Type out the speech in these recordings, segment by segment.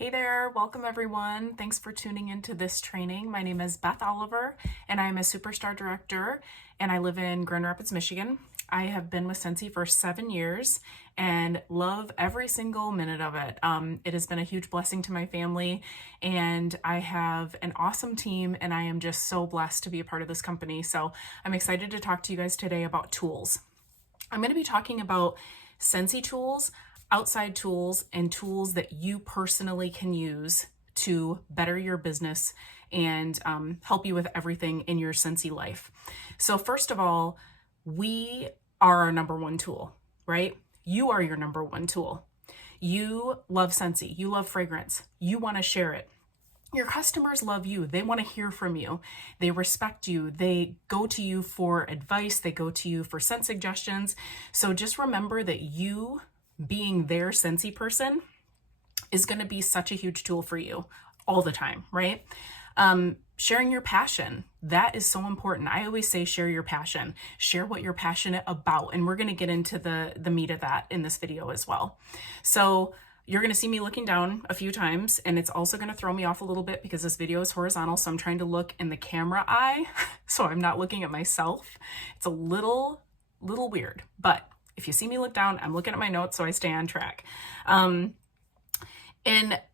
Hey there, welcome everyone. Thanks for tuning into this training. My name is Beth Oliver and I'm a Superstar Director and I live in Grand Rapids, Michigan. I have been with Scentsy for 7 years and love every single minute of it. It has been a huge blessing to my family and I have an awesome team and I am just so blessed to be a part of this company. So I'm excited to talk to you guys today about tools. I'm going to be talking about Scentsy tools, outside tools, and tools that you personally can use to better your business and help you with everything in your Scentsy life. So first of all, we are our number one tool, right? You are your number one tool. You love Scentsy. You love fragrance. You want to share it. Your customers love you. They want to hear from you. They respect you. They go to you for advice. They go to you for scent suggestions. So just remember that you being their Scentsy person is going to be such a huge tool for you all the time, right? Sharing your passion, that is so important. I always say share your passion. Share what you're passionate about. And we're going to get into the meat of that in this video as well. So you're going to see me looking down a few times, and it's also going to throw me off a little bit because this video is horizontal, so I'm trying to look in the camera eye, so I'm not looking at myself. It's a little weird, but if you see me look down, I'm looking at my notes so I stay on track. And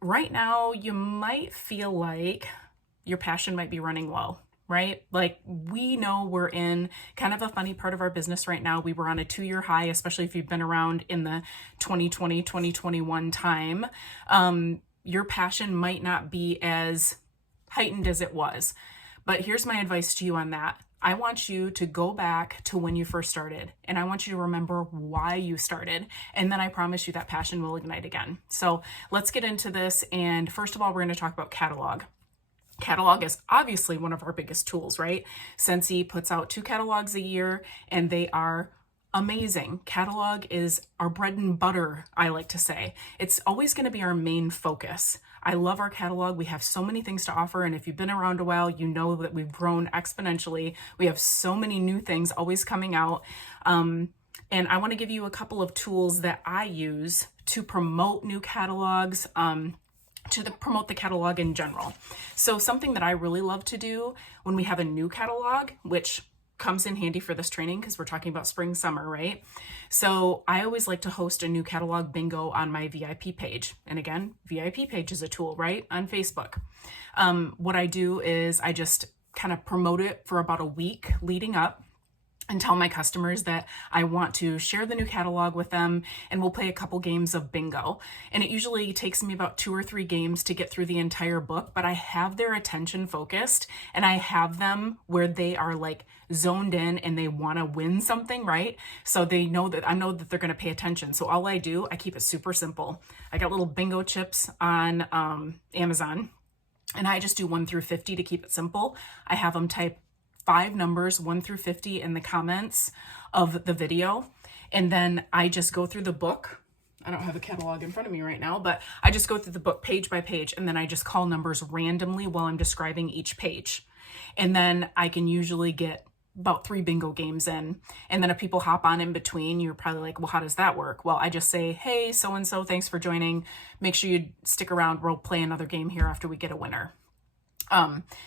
right now, you might feel like your passion might be running low, right? Like we know we're in kind of a funny part of our business right now. We were on a 2-year high, especially if you've been around in the 2020, 2021 time. Your passion might not be as heightened as it was. But here's my advice to you on that. I want you to go back to when you first started, and I want you to remember why you started. And then I promise you that passion will ignite again. So let's get into this. And first of all, we're going to talk about catalog. Catalog is obviously one of our biggest tools, right? Scentsy puts out 2 catalogs a year and they are amazing. Catalog is our bread and butter, I like to say. It's always going to be our main focus. I love our catalog. We have so many things to offer. And if you've been around a while, you know that we've grown exponentially. We have so many new things always coming out. And I want to give you a couple of tools that I use to promote new catalogs, promote the catalog in general. So something that I really love to do when we have a new catalog, which comes in handy for this training because we're talking about spring, summer, right? So I always like to host a new catalog bingo on my VIP page. And again, VIP page is a tool, right? On Facebook. What I do is I just kind of promote it for about a week leading up and tell my customers that I want to share the new catalog with them, and we'll play a couple games of bingo. And it usually takes me about 2 or 3 games to get through the entire book, but I have their attention focused and I have them where they are like zoned in and they want to win something, right? So they know that I know that they're going to pay attention. So all I do, I keep it super simple. I got little bingo chips on Amazon, and I just do 1 through 50 to keep it simple. I have them type 5 numbers 1 through 50 in the comments of the video. And then I just go through the book. I don't have a catalog in front of me right now, but I just go through the book page by page, and then I just call numbers randomly while I'm describing each page. And then I can usually get about 3 bingo games in. And then if people hop on in between, you're probably like, well, how does that work? Well, I just say, hey, so-and-so, thanks for joining. Make sure you stick around. We'll play another game here after we get a winner.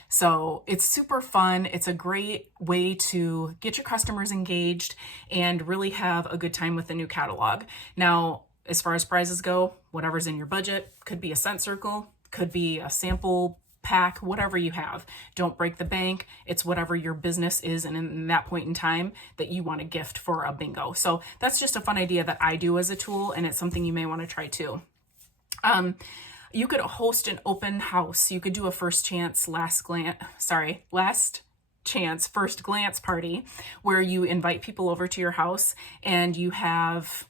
So it's super fun. It's a great way to get your customers engaged and really have a good time with the new catalog. Now, as far as prizes go, whatever's in your budget, could be a scent circle, could be a sample pack, whatever you have. Don't break the bank. It's whatever your business is and in that point in time that you want to gift for a bingo. So that's just a fun idea that I do as a tool, and it's something you may want to try too. You could host an open house. You could do a first chance, first glance party where you invite people over to your house and you have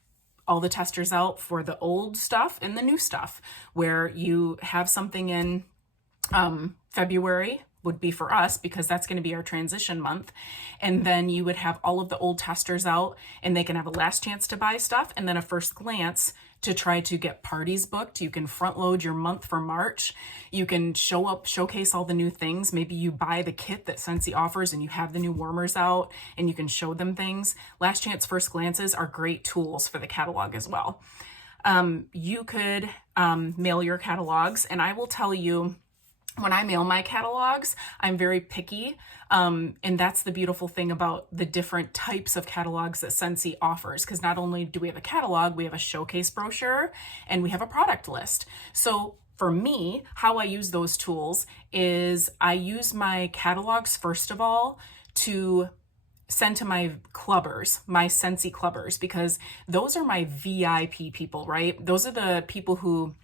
all the testers out for the old stuff and the new stuff, where you have something in February would be for us because that's going to be our transition month. And then you would have all of the old testers out and they can have a last chance to buy stuff and then a first glance to try to get parties booked. You can front load your month for March. You can showcase all the new things. Maybe you buy the kit that Scentsy offers and you have the new warmers out and you can show them things. Last chance first glances are great tools for the catalog as well. You could mail your catalogs, and I will tell you, when I mail my catalogs, I'm very picky. And that's the beautiful thing about the different types of catalogs that Scentsy offers. Because not only do we have a catalog, we have a showcase brochure and we have a product list. So for me, how I use those tools is I use my catalogs, first of all, to send to my clubbers, my Scentsy clubbers, because those are my VIP people, right? Those are the people who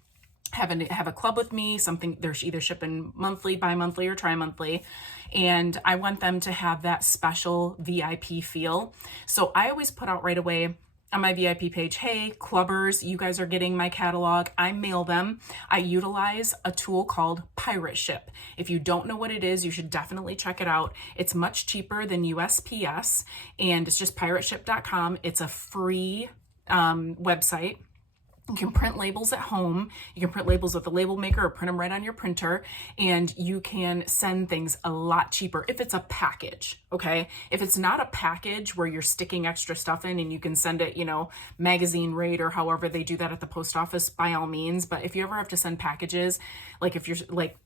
have a club with me, something they're either shipping monthly, bi-monthly, or tri-monthly, and I want them to have that special VIP feel. So I always put out right away on my VIP page, hey, clubbers, you guys are getting my catalog. I mail them. I utilize a tool called Pirate Ship. If you don't know what it is, you should definitely check it out. It's much cheaper than USPS, and it's just pirateship.com. It's a free website. You can print labels at home. You can print labels with a label maker or print them right on your printer, and you can send things a lot cheaper if it's a package, okay? If it's not a package where you're sticking extra stuff in and you can send it, magazine rate or however they do that at the post office, by all means. But if you ever have to send packages, like if you're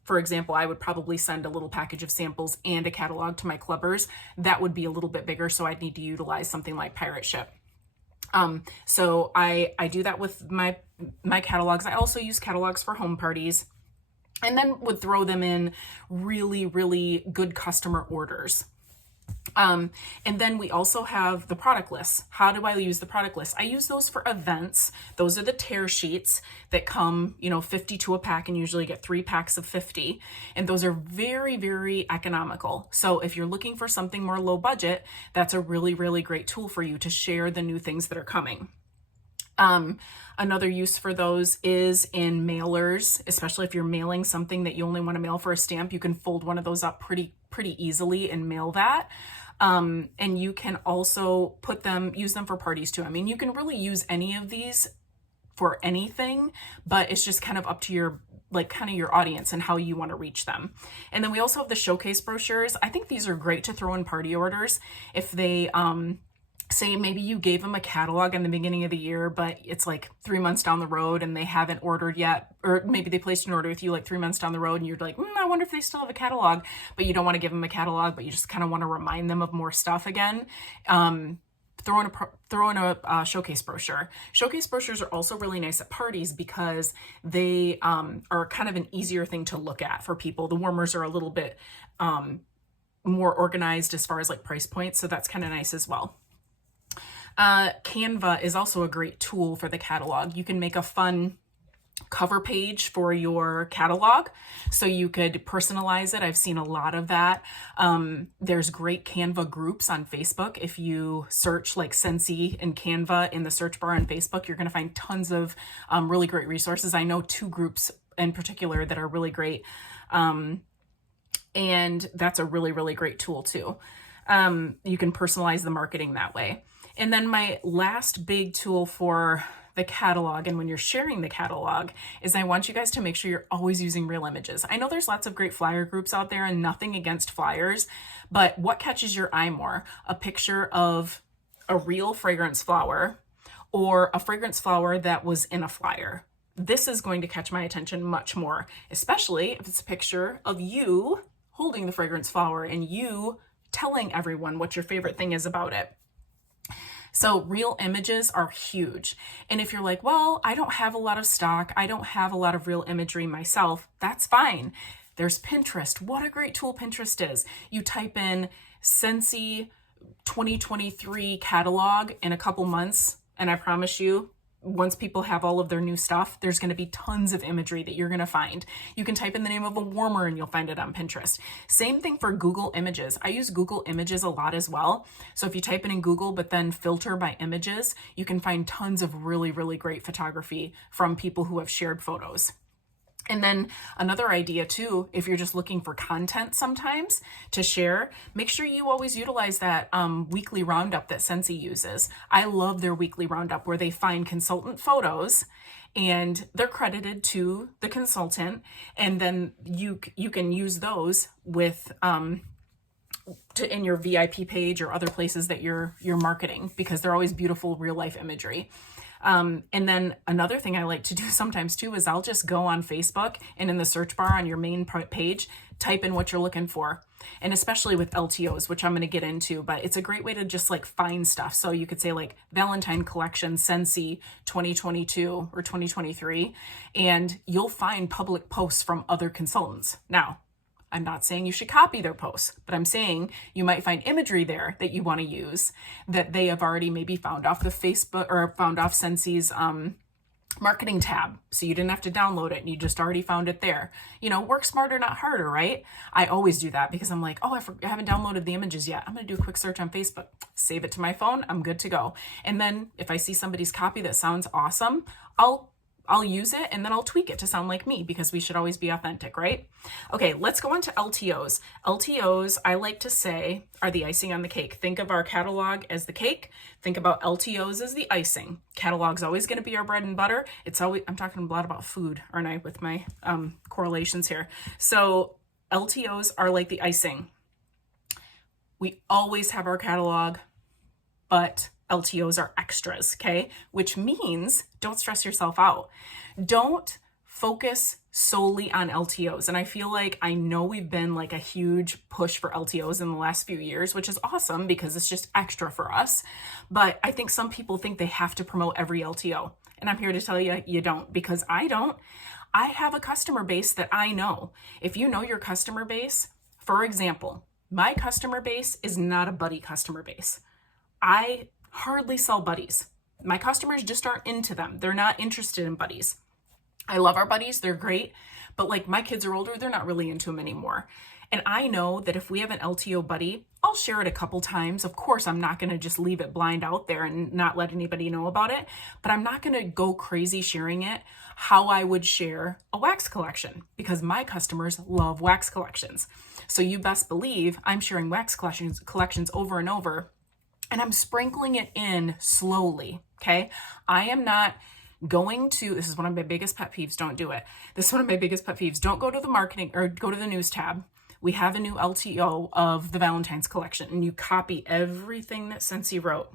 for example, I would probably send a little package of samples and a catalog to my clubbers. That would be a little bit bigger, so I'd need to utilize something like Pirate Ship. So I do that with my catalogs. I also use catalogs for home parties, and then would throw them in really, really good customer orders. And then we also have the product lists. How do I use the product list? I use those for events. Those are the tear sheets that come, 52 a pack, and usually get 3 packs of 50. And those are very, very economical. So if you're looking for something more low budget, that's a really, really great tool for you to share the new things that are coming. Another use for those is in mailers, especially if you're mailing something that you only want to mail for a stamp. You can fold one of those up pretty easily and mail that. And you can also use them for parties too. I mean, you can really use any of these for anything, but it's just kind of up to your audience and how you want to reach them. And then we also have the showcase brochures. I think these are great to throw in party orders. If they, say maybe you gave them a catalog in the beginning of the year, but it's like 3 months down the road and they haven't ordered yet, or maybe they placed an order with you like 3 months down the road and you're like, I wonder if they still have a catalog, but you don't want to give them a catalog, but you just kind of want to remind them of more stuff again. Throw in a showcase brochure. Showcase brochures are also really nice at parties because they are kind of an easier thing to look at for people. The warmers are a little bit more organized as far as like price points, so that's kind of nice as well. Canva is also a great tool for the catalog. You can make a fun cover page for your catalog, so you could personalize it. I've seen a lot of that. There's great Canva groups on Facebook. If you search like Scentsy and Canva in the search bar on Facebook, you're going to find tons of really great resources. I know 2 groups in particular that are really great. And that's a really, really great tool too. You can personalize the marketing that way. And then my last big tool for the catalog, and when you're sharing the catalog, is I want you guys to make sure you're always using real images. I know there's lots of great flyer groups out there, and nothing against flyers, but what catches your eye more? A picture of a real fragrance flower or a fragrance flower that was in a flyer? This is going to catch my attention much more, especially if it's a picture of you holding the fragrance flower and you telling everyone what your favorite thing is about it. So real images are huge. And if you're like, well, I don't have a lot of stock, I don't have a lot of real imagery myself, that's fine. There's Pinterest. What a great tool Pinterest is. You type in Scentsy 2023 catalog in a couple months, and I promise you, once people have all of their new stuff, there's going to be tons of imagery that you're going to find. You can type in the name of a warmer and you'll find it on Pinterest. Same thing for Google Images. I use Google Images a lot as well. So if you type it in Google, but then filter by images, you can find tons of really, really great photography from people who have shared photos. And then another idea too, if you're just looking for content sometimes to share, make sure you always utilize that weekly roundup that Scentsy uses. I love their weekly roundup where they find consultant photos and they're credited to the consultant, and then you can use those with in your VIP page or other places that you're marketing, because they're always beautiful real life imagery. And then another thing I like to do sometimes too is I'll just go on Facebook and in the search bar on your main page, type in what you're looking for. And especially with LTOs, which I'm going to get into, but it's a great way to just like find stuff. So you could say like Valentine Collection Scentsy 2022 or 2023, and you'll find public posts from other consultants. Now, I'm not saying you should copy their posts, but I'm saying you might find imagery there that you want to use that they have already maybe found off the Facebook or found off Scentsy's marketing tab. So you didn't have to download it and you just already found it there. Work smarter, not harder, right? I always do that because I'm like, oh, I haven't downloaded the images yet. I'm going to do a quick search on Facebook, save it to my phone. I'm good to go. And then if I see somebody's copy that sounds awesome, I'll use it and then I'll tweak it to sound like me because we should always be authentic, right? Okay, let's go on to LTOs. LTOs, I like to say, are the icing on the cake. Think of our catalog as the cake. Think about LTOs as the icing. Catalog's always going to be our bread and butter. I'm talking a lot about food, aren't I, with my correlations here. So LTOs are like the icing. We always have our catalog, but LTOs are extras, okay? Which means don't stress yourself out. Don't focus solely on LTOs. And I feel like I know we've been like a huge push for LTOs in the last few years, which is awesome because it's just extra for us. But I think some people think they have to promote every LTO. And I'm here to tell you, you don't, because I don't. I have a customer base that I know. If you know your customer base, for example, my customer base is not a buddy customer base. I hardly sell buddies. My customers just aren't into them. They're not interested in buddies. I love our buddies. They're great. But like my kids are older, they're not really into them anymore. And I know that if we have an LTO buddy, I'll share it a couple times. Of course, I'm not going to just leave it blind out there and not let anybody know about it, but I'm not going to go crazy sharing it how I would share a wax collection because my customers love wax collections. So you best believe I'm sharing wax collections over and over, and I'm sprinkling it in slowly, okay? I am not going to, this is one of my biggest pet peeves, don't do it. This is one of my biggest pet peeves. Don't go to the marketing or go to the news tab. We have a new LTO of the Valentine's collection and you copy everything that Scentsy wrote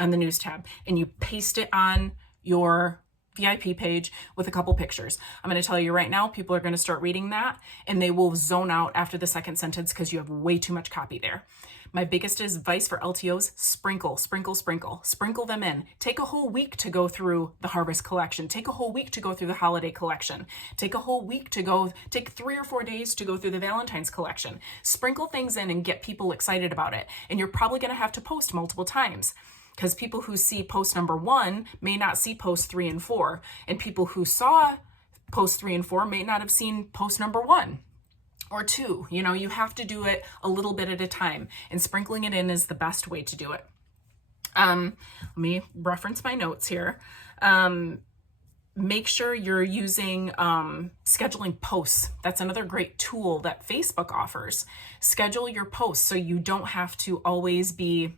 on the news tab and you paste it on your VIP page with a couple pictures. I'm going to tell you right now, people are going to start reading that and they will zone out after the second sentence because you have way too much copy there. My biggest advice for LTOs, sprinkle, sprinkle, sprinkle. Sprinkle them in. Take a whole week to go through the Harvest collection. Take a whole week to go through the Holiday collection. Take 3 or 4 days to go through the Valentine's collection. Sprinkle things in and get people excited about it. And you're probably going to have to post multiple times because people who see post number 1 may not see post 3 and 4. And people who saw post 3 and 4 may not have seen post number 1. Or 2, you have to do it a little bit at a time, and sprinkling it in is the best way to do it. Let me reference my notes here. Make sure you're using scheduling posts. That's another great tool that Facebook offers. Schedule your posts so you don't have to always be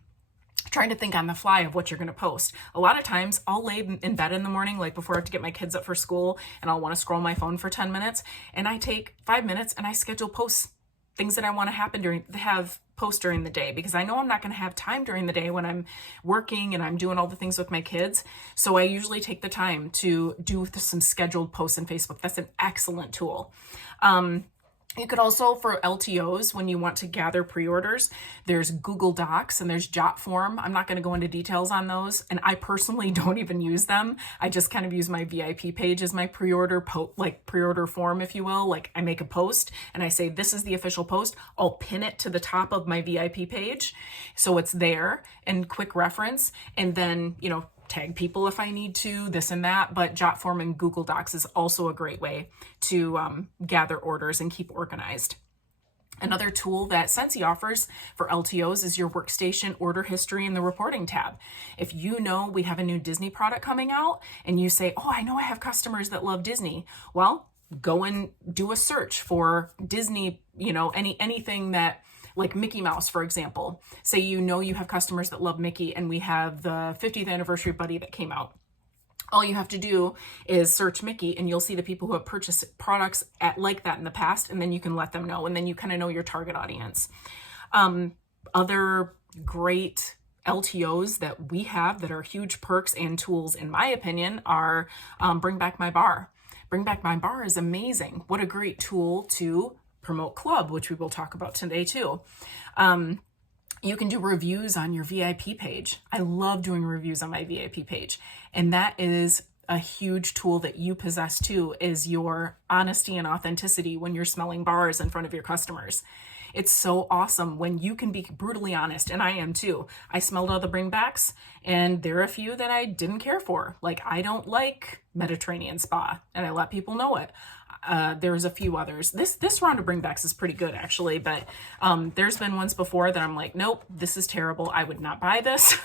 trying to think on the fly of what you're going to post. A lot of times I'll lay in bed in the morning, like before I have to get my kids up for school, and I'll want to scroll my phone for 10 minutes. And I take 5 minutes and I schedule posts, things that I want to have post during the day, because I know I'm not going to have time during the day when I'm working and I'm doing all the things with my kids. So I usually take the time to do some scheduled posts on Facebook. That's an excellent tool. You could also, for LTOs, when you want to gather pre-orders, there's Google Docs and there's Jotform. I'm not going to go into details on those. And I personally don't even use them. I just kind of use my VIP page as my pre-order form, if you will. Like I make a post and I say, this is the official post. I'll pin it to the top of my VIP page. So it's there and quick reference. And then, tag people if I need to, this and that, but Jotform and Google Docs is also a great way to gather orders and keep organized. Another tool that Scentsy offers for LTOs is your workstation order history in the reporting tab. If you know we have a new Disney product coming out and you say, oh, I know I have customers that love Disney, well, go and do a search for Disney, anything that, like Mickey Mouse, for example. Say you have customers that love Mickey and we have the 50th anniversary buddy that came out. All you have to do is search Mickey and you'll see the people who have purchased products like that in the past, and then you can let them know, and then you kind of know your target audience. Other great LTOs that we have that are huge perks and tools, in my opinion, are Bring Back My Bar. Bring Back My Bar is amazing. What a great tool to promote club, which we will talk about today too. You can do reviews on your VIP page. I love doing reviews on my VIP page. And that is a huge tool that you possess too, is your honesty and authenticity when you're smelling bars in front of your customers. It's so awesome when you can be brutally honest, and I am too. I smelled all the bringbacks, and there are a few that I didn't care for. Like, I don't like Mediterranean Spa, and I let people know it. There's a few others. This round of bringbacks is pretty good, actually, but there's been ones before that I'm like, nope, this is terrible. I would not buy this.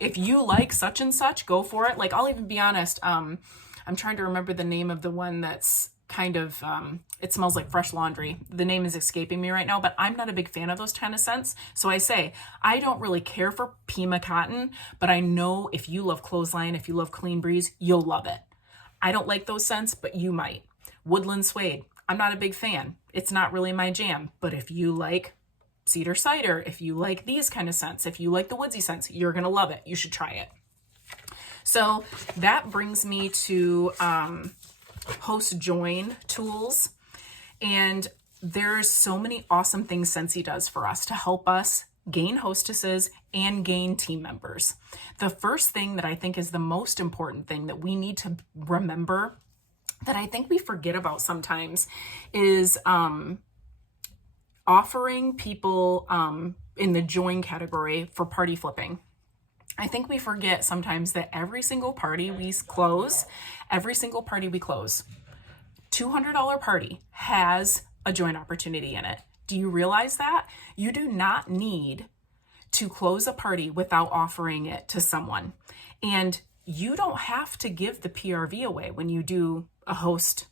If you like such and such, go for it. Like, I'll even be honest. I'm trying to remember the name of the one that's kind of, it smells like fresh laundry. The name is escaping me right now, but I'm not a big fan of those kind of scents. So I say, I don't really care for Pima Cotton, but I know if you love Clothesline, if you love Clean Breeze, you'll love it. I don't like those scents, but you might. Woodland Suede, I'm not a big fan. It's not really my jam, but if you like cedar cider, if you like these kind of scents, if you like the woodsy scents, you're going to love it. You should try it. So that brings me to host join tools. And there's so many awesome things Scentsy does for us to help us gain hostesses and gain team members. The first thing that I think is the most important thing that we need to remember, that I think we forget about sometimes, is offering people in the join category for party flipping. I think we forget sometimes that every single party we close, $200 party has a join opportunity in it. Do you realize that? You do not need to close a party without offering it to someone. And you don't have to give the PRV away when you do a host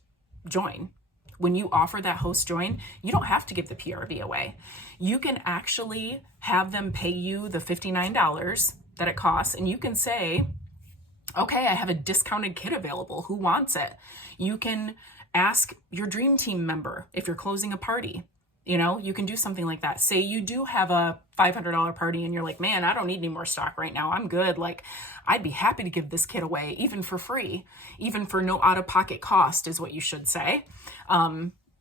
join. When you offer that host join, you don't have to give the PRV away. You can actually have them pay you the $59 that it costs, and you can say, okay, I have a discounted kit available. Who wants it? You can ask your dream team member if you're closing a party. You know, you can do something like that. Say you do have a $500 party and you're like, man, I don't need any more stock right now. I'm good. Like, I'd be happy to give this kit away, even for free, even for no out-of-pocket cost is what you should say,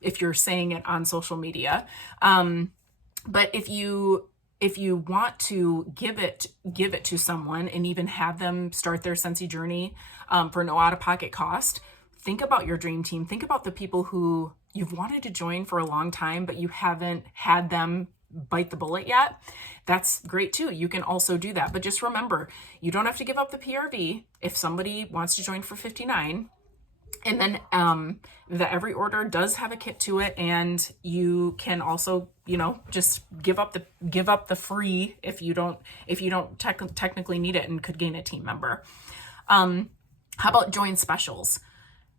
if you're saying it on social media. But if you want to give it to someone and even have them start their Scentsy journey for no out-of-pocket cost, think about your dream team. Think about the people who you've wanted to join for a long time, but you haven't had them bite the bullet yet. That's great too. You can also do that. But just remember, you don't have to give up the PRV if somebody wants to join for $59. And then every order does have a kit to it, and you can also, just give up the free if you don't technically need it and could gain a team member. How about join specials?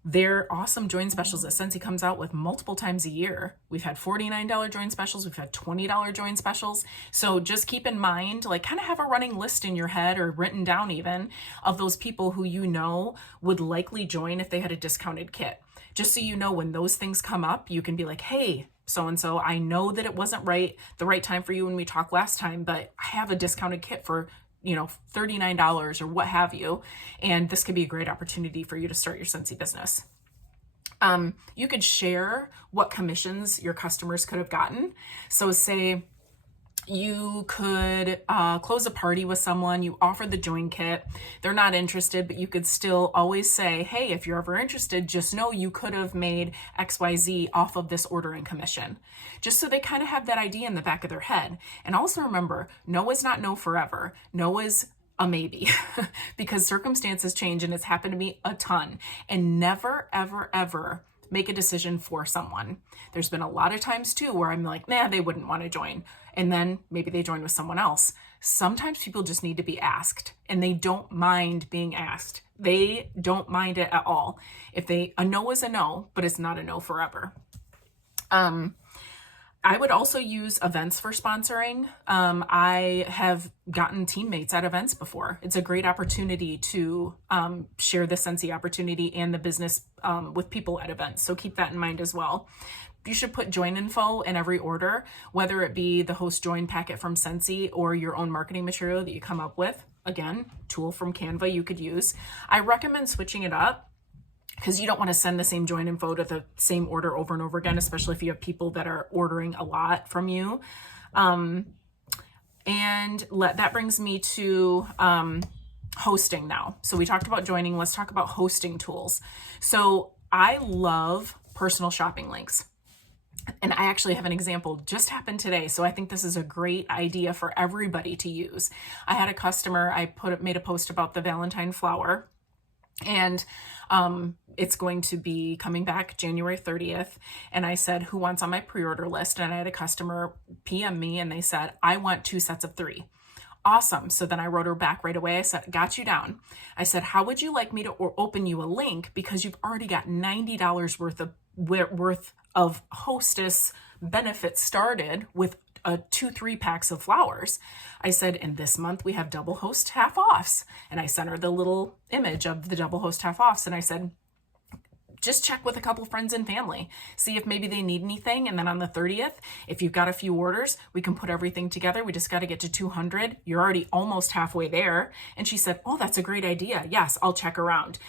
They're awesome join specials that Scentsy comes out with multiple times a year. We've had $49 join specials. We've had $20 join specials. So just keep in mind, like, kind of have a running list in your head or written down even of those people who would likely join if they had a discounted kit. Just so you know, when those things come up, you can be like, hey, so-and-so, I know that it wasn't the right time for you when we talked last time, but I have a discounted kit for $39 or what have you. And this could be a great opportunity for you to start your Scentsy business. You could share what commissions your customers could have gotten. So say you could close a party with someone, you offer the join kit, they're not interested, but you could still always say, hey, if you're ever interested, just know you could have made XYZ off of this order and commission. Just so they kind of have that idea in the back of their head. And also remember, no is not no forever. No is a maybe because circumstances change, and it's happened to me a ton. And never, ever, ever make a decision for someone. There's been a lot of times too where I'm like, nah, they wouldn't want to join. And then maybe they join with someone else. Sometimes people just need to be asked, and they don't mind being asked. They don't mind it at all. A no is a no, but it's not a no forever. I would also use events for sponsoring. I have gotten teammates at events before. It's a great opportunity to share the Scentsy opportunity and the business with people at events. So keep that in mind as well. You should put join info in every order, whether it be the host join packet from Scentsy or your own marketing material that you come up with. Again, tool from Canva you could use. I recommend switching it up because you don't want to send the same join info to the same order over and over again, especially if you have people that are ordering a lot from you. That brings me to hosting now. So we talked about joining. Let's talk about hosting tools. So I love personal shopping links. And I actually have an example just happened today. So I think this is a great idea for everybody to use. I had a customer, made a post about the Valentine flower, and it's going to be coming back January 30th. And I said, who wants on my pre-order list? And I had a customer PM me and they said, I want 2 sets of 3. Awesome. So then I wrote her back right away. I said, got you down. I said, how would you like me to open you a link? Because you've already got $90 worth of Hostess benefits started with 2-3 packs of flowers. I said, and this month we have double host half offs. And I sent her the little image of the double host half offs. And I said, just check with a couple friends and family, see if maybe they need anything. And then on the 30th, if you've got a few orders, we can put everything together. We just got to get to 200. You're already almost halfway there. And she said, oh, that's a great idea. Yes, I'll check around.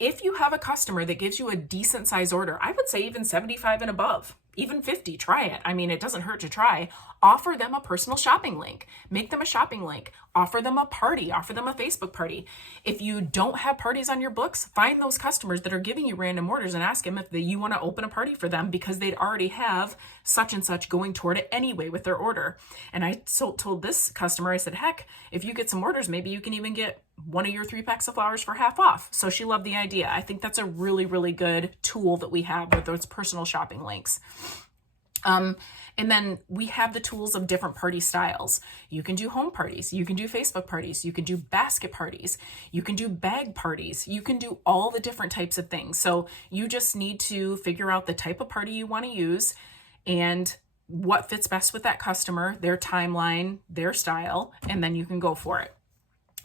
If you have a customer that gives you a decent size order, I would say even 75 and above, even 50, try it. I mean, it doesn't hurt to try. Offer them a personal shopping link. Make them a shopping link. Offer them a party. Offer them a Facebook party. If you don't have parties on your books, find those customers that are giving you random orders and ask them if you want to open a party for them because they'd already have such and such going toward it anyway with their order. And I told this customer, I said, heck, if you get some orders, maybe you can even get 1 of your 3 packs of flowers for half off. So she loved the idea. I think that's a really, really good tool that we have with those personal shopping links. And then we have the tools of different party styles. You can do home parties. You can do Facebook parties. You can do basket parties. You can do bag parties. You can do all the different types of things. So you just need to figure out the type of party you want to use and what fits best with that customer, their timeline, their style, and then you can go for it.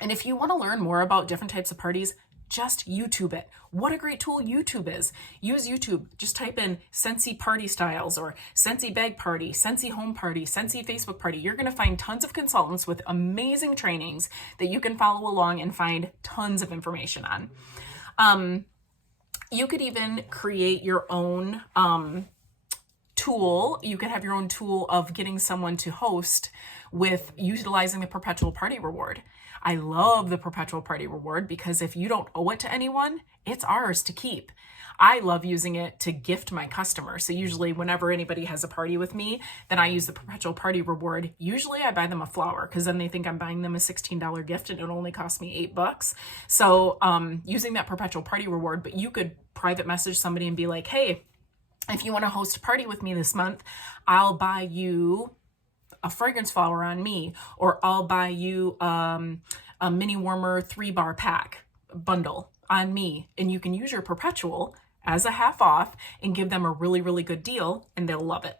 And if you want to learn more about different types of parties, just YouTube it. What a great tool YouTube is. Use YouTube. Just type in Scentsy party styles or Scentsy bag party, Scentsy home party, Scentsy Facebook party. You're going to find tons of consultants with amazing trainings that you can follow along and find tons of information on. You could even create your own tool. You could have your own tool of getting someone to host with utilizing the perpetual party reward. I love the perpetual party reward because if you don't owe it to anyone, it's ours to keep. I love using it to gift my customers. So usually whenever anybody has a party with me, then I use the perpetual party reward. Usually I buy them a flower because then they think I'm buying them a $16 gift and it only cost me $8. So using that perpetual party reward, but you could private message somebody and be like, hey, if you want to host a party with me this month, I'll buy you a fragrance flower on me, or I'll buy you a mini warmer 3-bar pack bundle on me. And you can use your perpetual as a half off and give them a really, really good deal and they'll love it.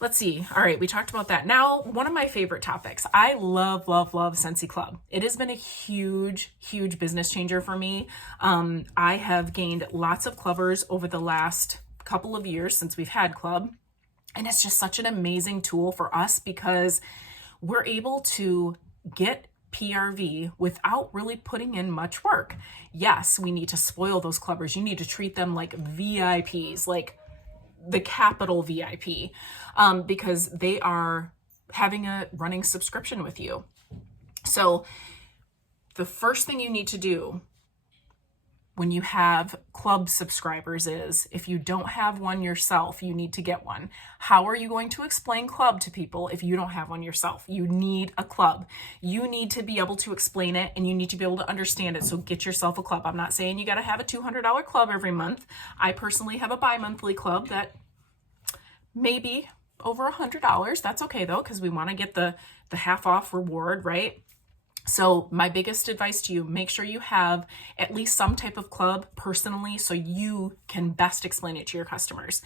Let's see. All right, we talked about that. Now, one of my favorite topics. I love, love, love Scentsy Club. It has been a huge, huge business changer for me. I have gained lots of clubbers over the last couple of years since we've had club. And it's just such an amazing tool for us because we're able to get PRV without really putting in much work. Yes, we need to spoil those clubbers. You need to treat them like VIPs, like the capital VIP, because they are having a running subscription with you. So the first thing you need to do when you have club subscribers is, if you don't have one yourself, you need to get one. How are you going to explain club to people if you don't have one yourself? You need a club. You need to be able to explain it and you need to be able to understand it. So get yourself a club. I'm not saying you got to have a $200 club every month. I personally have a bi-monthly club that may be over $100. That's okay though, because we want to get the half off reward, right? So my biggest advice to you, make sure you have at least some type of club personally so you can best explain it to your customers.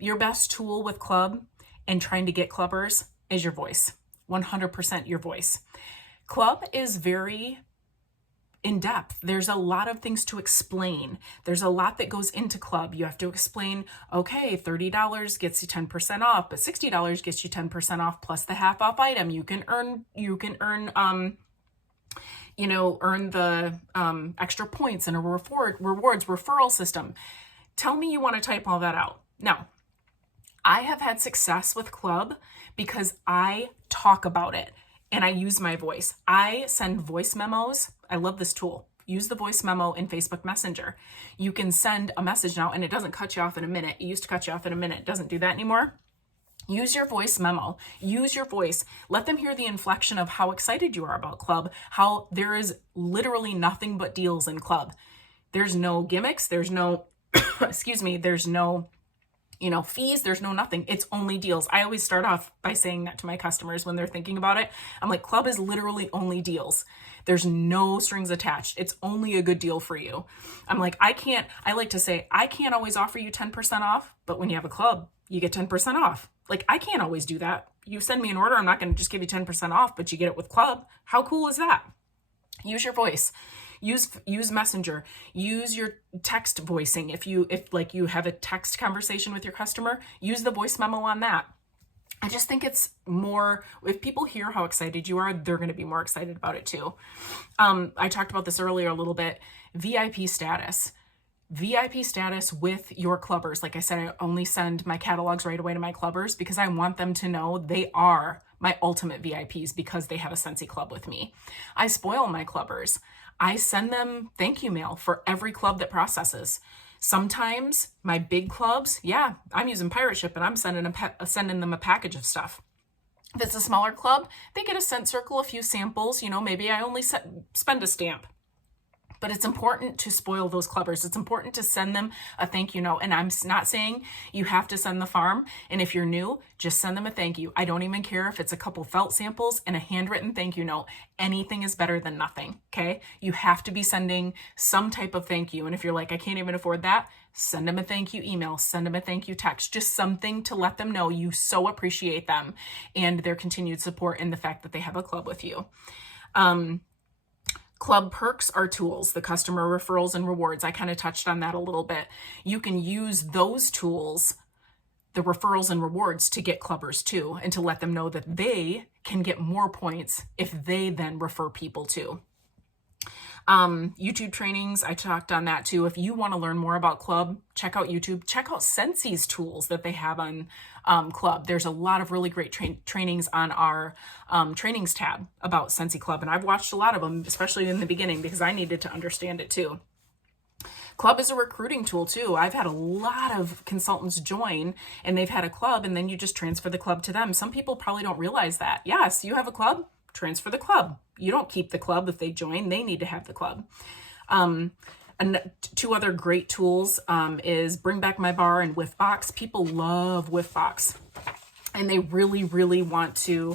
Your best tool with Club and trying to get clubbers is your voice. 100% your voice. Club is very in depth. There's a lot of things to explain. There's a lot that goes into Club. You have to explain, okay, $30 gets you 10% off, but $60 gets you 10% off plus the half off item. You can earn the extra points and a rewards referral system. Tell me you want to type all that out. Now, I have had success with Club because I talk about it and I use my voice. I send voice memos. I love this tool. Use the voice memo in Facebook Messenger. You can send a message now and it doesn't cut you off in a minute. It used to cut you off in a minute. It doesn't do that anymore. Use your voice memo. Use your voice. Let them hear the inflection of how excited you are about Club, how there is literally nothing but deals in Club. There's no gimmicks. There's no, there's no fees, there's no nothing. It's only deals. I always start off by saying that to my customers when they're thinking about it. I'm like, Club is literally only deals. There's no strings attached. It's only a good deal for you. I'm like, I like to say, I can't always offer you 10% off, but when you have a Club, you get 10% off. Like, I can't always do that. You send me an order, I'm not going to just give you 10% off, but you get it with Club. How cool is that? Use your voice. Use Messenger. Use your text voicing. If you have a text conversation with your customer, use the voice memo on that. I just think it's more, if people hear how excited you are, they're going to be more excited about it too. I talked about this earlier a little bit. VIP status. VIP status with your clubbers. Like I said, I only send my catalogs right away to my clubbers because I want them to know they are my ultimate VIPs because they have a Scentsy Club with me. I spoil my clubbers. I send them thank you mail for every club that processes. Sometimes my big clubs, yeah, I'm using Pirate Ship and I'm sending them a package of stuff. If it's a smaller club, they get a scent circle, a few samples, maybe I only spend a stamp. But it's important to spoil those clubbers. It's important to send them a thank you note. And I'm not saying you have to send the farm. And if you're new, just send them a thank you. I don't even care if it's a couple felt samples and a handwritten thank you note. Anything is better than nothing, okay? You have to be sending some type of thank you. And if you're like, I can't even afford that, send them a thank you email, send them a thank you text, just something to let them know you so appreciate them and their continued support and the fact that they have a club with you. Club perks are tools, the customer referrals and rewards. I kind of touched on that a little bit. You can use those tools, the referrals and rewards, to get clubbers too, and to let them know that they can get more points if they then refer people too. YouTube trainings, I talked on that too. If you want to learn more about Club, check out YouTube. Check out Scentsy's tools that they have on Club. There's a lot of really great trainings on our trainings tab about Scentsy Club, and I've watched a lot of them, especially in the beginning, because I needed to understand it too. Club is a recruiting tool too. I've had a lot of consultants join and they've had a club, and then you just transfer the club to them. Some people probably don't realize that. Yes, you have a club, transfer the club. You don't keep the club if they join. They need to have the club. And two other great tools is Bring Back My Bar and Whiffbox. People love Whiffbox and they really, really want to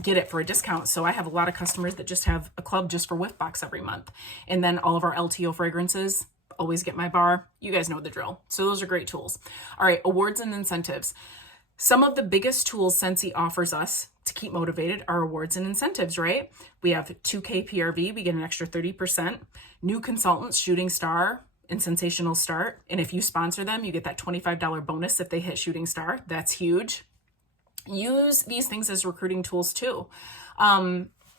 get it for a discount. So I have a lot of customers that just have a club just for Whiffbox every month. And then all of our LTO fragrances, always get my bar. You guys know the drill. So those are great tools. All right, awards and incentives. Some of the biggest tools Scentsy offers us to keep motivated are awards and incentives, right? We have 2K PRV, we get an extra 30%. New consultants, Shooting Star and Sensational Start. And if you sponsor them, you get that $25 bonus if they hit Shooting Star. That's huge. Use these things as recruiting tools too.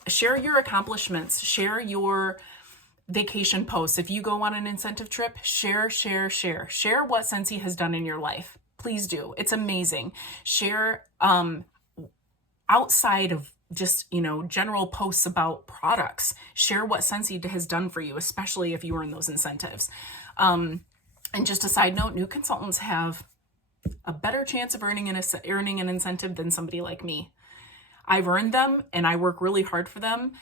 Share your accomplishments, share your vacation posts. If you go on an incentive trip, share what Scentsy has done in your life. Please do. It's amazing. Share outside of just, general posts about products. Share what Scentsy has done for you, especially if you were in those incentives. And just a side note, new consultants have a better chance of earning an incentive than somebody like me. I've earned them and I work really hard for them,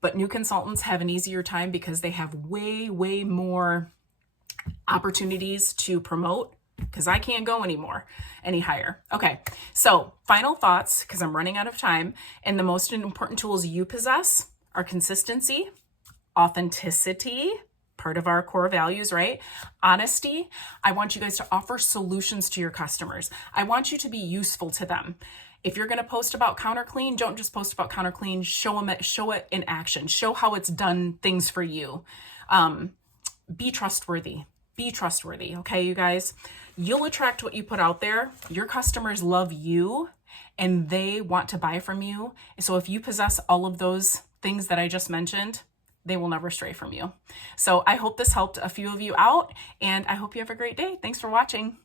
but new consultants have an easier time because they have way, way more opportunities to promote, because I can't go any higher. Okay, so final thoughts, because I'm running out of time. And the most important tools you possess are consistency, authenticity, part of our core values, right? Honesty. I want you guys to offer solutions to your customers. I want you to be useful to them. If you're going to post about CounterClean, don't just post about CounterClean. Show it in action. Show how it's done things for you. Be trustworthy. Be trustworthy. Okay, you guys, you'll attract what you put out there. Your customers love you and they want to buy from you. So if you possess all of those things that I just mentioned, they will never stray from you. So I hope this helped a few of you out, and I hope you have a great day. Thanks for watching.